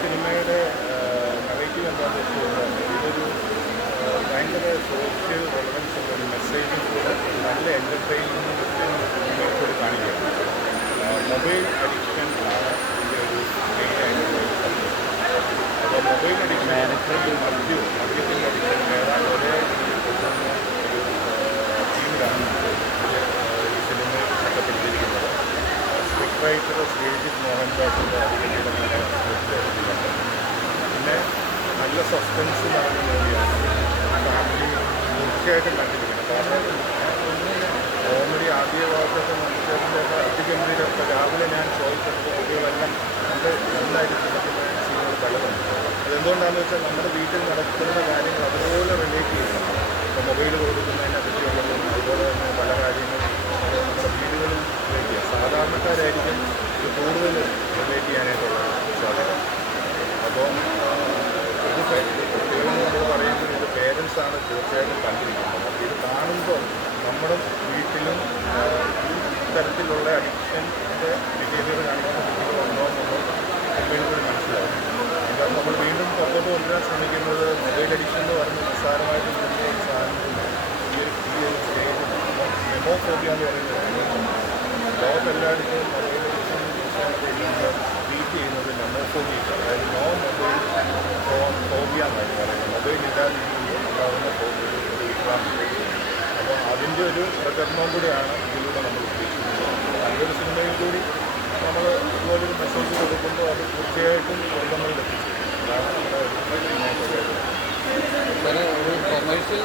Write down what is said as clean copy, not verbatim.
സിനിമയുടെ നെഗറ്റീവ് എന്താണെന്ന് വെച്ച് കഴിഞ്ഞാൽ ഇതൊരു ഭയങ്കര സോഷ്യൽ റെലവൻസ് ഉള്ള ഒരു മെസ്സേജും കൂടെ നല്ല എൻ്റർടൈൻമെൻറ്റും കൂടി കാണിക്കുകയാണ്. മൊബൈൽ അഡിക്ഷൻ ആണ് ഇതിൻ്റെ ഒരു മെയിനായിട്ടുള്ള ഒരു സബ്ജക്റ്റ്. അപ്പോൾ മൊബൈൽ അഡിക്ഷൻ മദ്യത്തിൻ്റെ അഡിക്ഷൻ ഏതാണ്ട് ഒരേ രീതിയിൽ കൊണ്ടുവന്ന ഒരു തീമിലാണ് ഈ സിനിമ ചിട്ടപ്പെടുത്തിയിരിക്കുന്നത്. സ്ക്രിപ്റ്റ് റൈറ്റർ ശ്രീജിത്ത് മോഹൻദാസിൻ്റെ അഭിനയിക്കുന്ന സ്ക്രിപ്റ്റ്. പിന്നെ നല്ല സസ്പെൻസ് നടന്ന മൂവിയാണ്. ഫാമിലി തീർച്ചയായിട്ടും കണ്ടിരിക്കണം. കാരണം കോമഡി ആദ്യ ഭാഗത്തൊക്കെ മനുഷ്യരുടെ അതിഗംഭീരമൊക്കെ രാവിലെ ഞാൻ ചോദിച്ചപ്പോൾ കുട്ടികളെല്ലാം നന്നായിരിക്കും സീനുകൾ പലതുണ്ട്. അതെന്തുകൊണ്ടാണെന്ന് വെച്ചാൽ നമ്മുടെ വീട്ടിൽ നടക്കുന്ന കാര്യങ്ങൾ അതുപോലെ റിലേറ്റ് ചെയ്യുന്നു. ഇപ്പോൾ മൊബൈൽ കൊടുക്കുന്നതിനെ പറ്റിയുള്ളതും അതുപോലെ തന്നെ പല കാര്യങ്ങളും നമ്മുടെ വീടുകളിൽ റിലേറ്റ് ചെയ്യുക. സാധാരണക്കാരായിരിക്കും ഇത് കൂടുതൽ റിലേറ്റ് ചെയ്യാനായിട്ടുള്ള സാധ്യത. അപ്പോൾ ഇത് കുട്ടികളെന്ന് നമ്മൾ പറയുന്നത് ഇത് പേരൻസാണ് തീർച്ചയായിട്ടും കണ്ടിരിക്കുന്നത്. അപ്പോൾ ഇത് കാണുമ്പോൾ നമ്മുടെ വീട്ടിലും ഇത്തരത്തിലുള്ള അഡിക്ഷൻ്റെ ബിഹേവിയർ കാണിക്കുന്ന കുട്ടികളുണ്ടോ എന്നുള്ളത് സിനിമയിൽ കൂടി മനസ്സിലാവും. എന്നാൽ നമ്മൾ വീണ്ടും പുറത്തോട്ട് കൊണ്ടുവരാൻ ശ്രമിക്കുന്നത് മൊബൈൽ അഡിക്ഷൻ എന്ന് പറയുന്ന നിസ്സാരമായിട്ട് വരുന്ന ഒരു സാധനത്തിൽ ഈ ഒരു സ്റ്റേജ് മെമോഫോബിയ എന്ന് പറയുന്നത് ലോകത്തെല്ലായിടത്തും മൊബൈൽ അഡിക്ഷൻ ട്രീറ്റ് ചെയ്യുന്നത് മെമോഫോബിയ, അതായത് നോ മൊബൈൽ ഫോബിയ എന്നാണ് പറയുന്നത്. മൊബൈൽ ഇല്ലാതിരിക്കുമ്പോൾ ഉണ്ടാകുന്ന ഒരു വിശ്വാസം. അപ്പോൾ അതിൻ്റെ ഒരു പ്രചരണവും കൂടിയാണ് ഇതിലൂടെ നമ്മൾ ഉദ്ദേശിക്കുന്നത്. നല്ലൊരു സിനിമയിൽ കൂടി നമ്മൾ ഇതുപോലൊരു മെസ്സേജ് കൊടുക്കുമ്പോൾ അത് തീർച്ചയായിട്ടും കുടുംബങ്ങളിൽ എത്തിച്ചു. അതാണ് നമ്മുടെ ഒരു മെയിനായിട്ടുള്ള കൊമേഴ്ഷ്യൽ